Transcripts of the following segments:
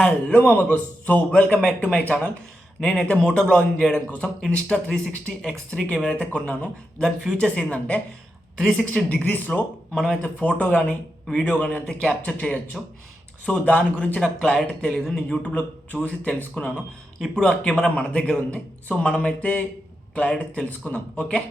Hello మామ so welcome back to my channel. నేనైతే moto vlogging చేయడం కోసం Insta three sixty X three camera అయితే కొన్నాను. దాని ఫ్యూచర్స్ ఏంటంటే త్రీ సిక్స్టీ డిగ్రీస్లో మనమైతే ఫోటో కానీ వీడియో కానీ అయితే క్యాప్చర్ చేయొచ్చు. సో దాని గురించి నాకు క్లారిటీ తెలియదు నేను యూట్యూబ్లో చూసి తెలుసుకున్నాను. ఇప్పుడు ఆ కెమెరా మన దగ్గర ఉంది. సో మనమైతే క్లారిటీ తెలుసుకుందాం. ఓకే?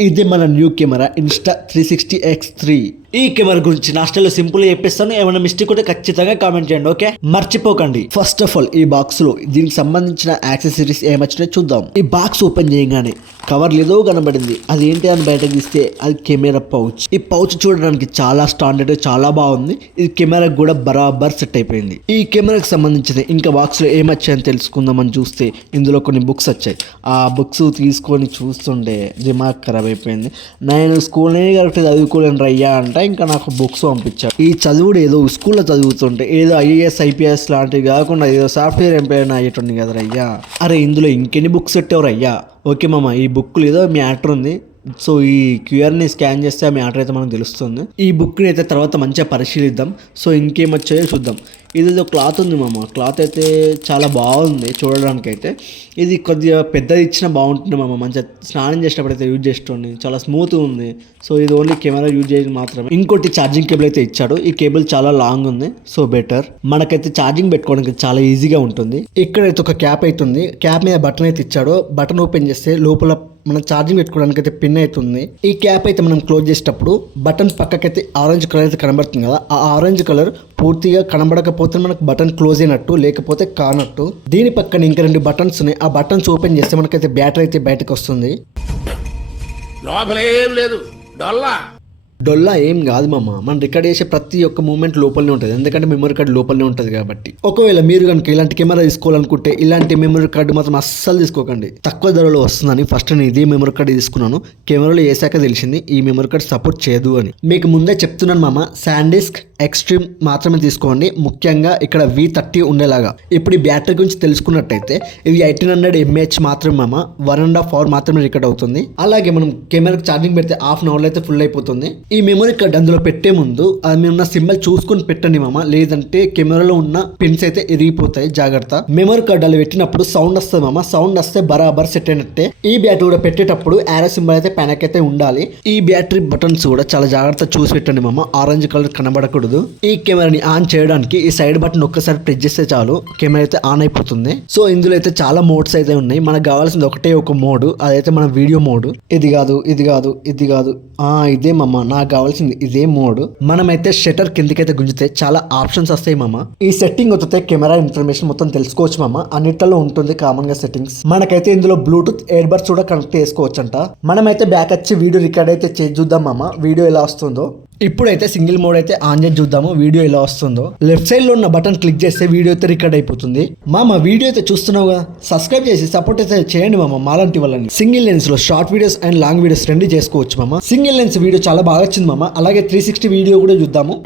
ఇది మన new camera Insta three sixty X three ఈ కెమెరా గురించి నా స్టైల్లో సింపుల్ చెప్పిస్తాను. ఏమైనా మిస్టేక్ ఉంటే ఖచ్చితంగా కామెంట్ చేయండి ఓకే మర్చిపోకండి. ఫస్ట్ ఆఫ్ ఆల్ ఈ బాక్స్లో దీనికి సంబంధించిన యాక్సెసరీస్ ఏమొచ్చినా చూద్దాం. ఈ బాక్స్ ఓపెన్ చేయగానే కవర్ ఏదో కనబడింది. అది ఏంటి అని బయటకు తీస్తే అది కెమెరా పౌచ్ ఈ పౌచ్ చూడడానికి చాలా స్టాండర్డ్ చాలా బాగుంది. ఇది కెమెరా కూడా బరాబర్ సెట్ అయిపోయింది. ఈ కెమెరాకి సంబంధించిన ఇంకా బాక్స్లో ఏమొచ్చాయని తెలుసుకుందామని చూస్తే ఇందులో కొన్ని బుక్స్ వచ్చాయి. ఆ బుక్స్ తీసుకొని చూస్తుండే దిమాగ్ ఖరాబ్ అయిపోయింది. నేను స్కూల్నే కరెక్ట్ చదువుకోలేను రయ్యా అంటే ఇంకా నాకు బుక్స్ పంపించారు. ఈ చదువుడు ఏదో స్కూల్లో చదువుతుంటే ఏదో ఐఏఎస్ ఐపీఎస్ లాంటివి కాకుండా ఏదో సాఫ్ట్వేర్ ఎంప్లాయ్ అయ్యేటుంది కదా రయ్యా అరే ఇందులో ఇంకెన్ని బుక్స్ పెట్టావు రయ్యా ఓకే మామ ఈ బుక్లు ఏదో మ్యాటర్ ఉంది. సో ఈ క్యూఆర్ని స్కాన్ చేస్తే ఆ మ్యాటర్ అయితే మనకు తెలుస్తుంది. ఈ బుక్ని అయితే తర్వాత మంచిగా పరిశీలిద్దాం. సో ఇంకేం వచ్చాయో చూద్దాం. ఇది క్లాత్ ఉంది మామ. క్లాత్ అయితే చాలా బాగుంది చూడడానికి అయితే ఇది కొద్దిగా పెద్దది ఇచ్చినా బాగుంటుంది మామ. మంచిగా స్నానం చేసేటప్పుడు అయితే యూజ్ చేసుకోండి చాలా స్మూత్ ఉంది. సో ఇది ఓన్లీ కెమెరా యూజ్ చేయడం మాత్రమే. ఇంకోటి ఛార్జింగ్ కేబుల్ అయితే ఇచ్చాడు. ఈ కేబుల్ చాలా లాంగ్ ఉంది. So better. మనకైతే ఛార్జింగ్ పెట్టుకోవడానికి చాలా ఈజీగా ఉంటుంది. ఇక్కడైతే ఒక క్యాప్ అయితే ఉంది. క్యాప్ మీద బటన్ అయితే ఇచ్చాడు. బటన్ ఓపెన్ చేస్తే లోపల మనం ఛార్జింగ్ పెట్టుకోవడానికి అయితే పిన్ అవుతుంది ఈ క్యాప్ అయితే మనం క్లోజ్ చేసేటప్పుడు బటన్ పక్కకైతే ఆరెంజ్ కలర్ అయితే కనబడుతుంది కదా. ఆ ఆరెంజ్ కలర్ పూర్తిగా కనబడకపోతే మనకు బటన్ క్లోజ్ అయినట్టు లేకపోతే కానట్టు. దీని పక్కన ఇంకా రెండు బటన్స్ ఉన్నాయి. ఆ బటన్స్ ఓపెన్ చేస్తే మనకైతే బ్యాటరీ అయితే బయటకు వస్తుంది. లేదు. డొల్లా. డొల్లా ఏం కాదు మామ. మనం రికార్డ్ చేసే ప్రతి ఒక్క మూమెంట్ లోపలనే ఉంటుంది. ఎందుకంటే మెమరీ కార్డు లోపలనే ఉంటుంది కాబట్టి. ఒకవేళ మీరు కనుక ఇలాంటి కెమెరా తీసుకోవాలనుకుంటే ఇలాంటి మెమరీ కార్డు మాత్రం అస్సలు తీసుకోకండి. తక్కువ ధరలో వస్తుందని ఫస్ట్ నేను ఇదే మెమరీ కార్డు తీసుకున్నాను. కెమెరాలో వేసాక తెలిసింది? ఈ మెమరీ కార్డు సపోర్ట్ చేయదు అని. మీకు ముందే చెప్తున్నాను మామ. శాండిస్క్ ఎక్స్ట్రీమ్ మాత్రమే తీసుకోండి. ముఖ్యంగా ఇక్కడ వి థర్టీ ఉండేలాగా. ఇప్పుడు ఈ బ్యాటరీ గురించి తెలుసుకున్నట్టయితే ఇది ఎయిటీన్ హండ్రెడ్ ఎంఏహెచ్ మాత్రమే వన్ అండ్ హాఫ్ అవర్ మాత్రమే రికార్డ్ అవుతుంది. అలాగే మనం కెమెరాకి ఛార్జింగ్ పెడితే హాఫ్ అన్ అవర్లో అయితే ఫుల్ అయిపోతుంది. ఈ మెమరీ కార్డ్ అందులో పెట్టే ముందు అది మేము సింబల్ చూసుకొని పెట్టండి మామ. లేదంటే కెమెరాలో ఉన్న పిన్స్ అయితే ఇరిగిపోతాయి. జాగ్రత్త. మెమరీ కార్డ్ అలా పెట్టినప్పుడు సౌండ్ వస్తుంది మామ. సౌండ్ వస్తే బరాబర్ సెట్ అయినట్టే. ఈ బ్యాటరీ కూడా పెట్టేటప్పుడు యారో సింబల్ అయితే పెనక్ అయితే ఉండాలి. ఈ బ్యాటరీ బటన్స్ కూడా చాలా జాగ్రత్త చూసి పెట్టండి మామ. ఆరెంజ్ కలర్ కనబడకూడదు. ఈ కెమెరాని ఆన్ చేయడానికి ఈ సైడ్ బటన్ ఒక్కసారి ప్రెస్ చేస్తే చాలు. కెమెరా అయితే ఆన్ అయిపోతుంది. సో ఇందులో అయితే చాలా మోడ్స్ అయితే ఉన్నాయి. మనకు కావాల్సింది ఒకటే ఒక మోడ్. అదైతే మన వీడియో మోడ్. ఇది కాదు ఇది కాదు ఇది కాదు. ఆ ఇదే మమ్మ నాకు కావాల్సింది ఇదే మోడ్. మనమైతే షటర్ కిందకైతే గుంజితే చాలా ఆప్షన్స్ వస్తాయి మామ. ఈ సెట్టింగ్ వస్తే కెమెరా ఇన్ఫర్మేషన్ మొత్తం తెలుసుకోవచ్చు మామ. అన్నిటిలో ఉంటుంది కామన్గా సెట్టింగ్స్. మనకైతే ఇందులో బ్లూటూత్ ఎయిర్ బడ్స్ కూడా కనెక్ట్ చేసుకోవచ్చు అంట మనమైతే బ్యాక్ వచ్చి వీడియో రికార్డ్ అయితే చేసి చూద్దాం మామ. వీడియో ఎలా వస్తుందో. ఇప్పుడైతే సింగిల్ మోడ్ అయితే ఆన్ చేసి చూద్దాము. వీడియో ఎలా వస్తుందో. లెఫ్ట్ సైడ్లో ఉన్న బటన్ క్లిక్ చేస్తే వీడియో అయితే రికార్డ్ అయిపోతుంది. మామ వీడియో అయితే చూస్తున్నావు కదా. సబ్స్క్రైబ్ చేసి సపోర్ట్ అయితే చేయండి మామ మాలాంటి వాళ్ళని. Single లెన్స్లో short videos and long videos రెండు చేసుకోవచ్చు మామ. సింగిల్ లెన్స్ వీడియో చాలా బాగా వచ్చింది మామ. అలాగే త్రీ సిక్స్టీ వీడియో కూడా చూద్దాము.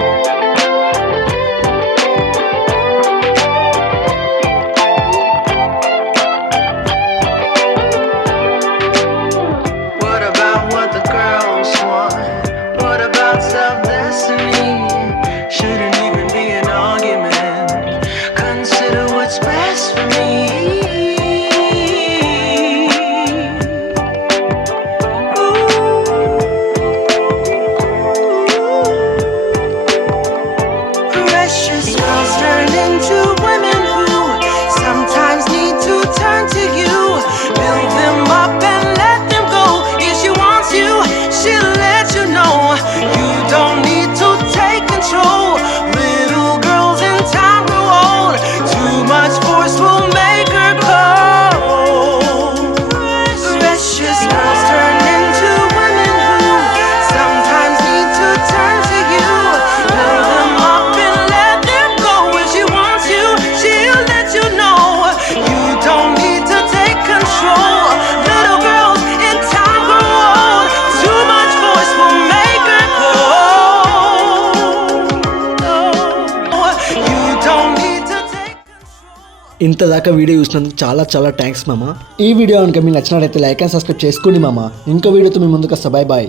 ఇంత దాకా వీడియో చూసినందుకు చాలా చాలా థ్యాంక్స్ మామ. ఈ వీడియో కనుక మీకు నచ్చినట్లయితే లైక్ అండ్ సబ్స్క్రైబ్ చేసుకోండి మామ. ఇంకో వీడియోతో మీ ముందుకు వస్తా. Bye bye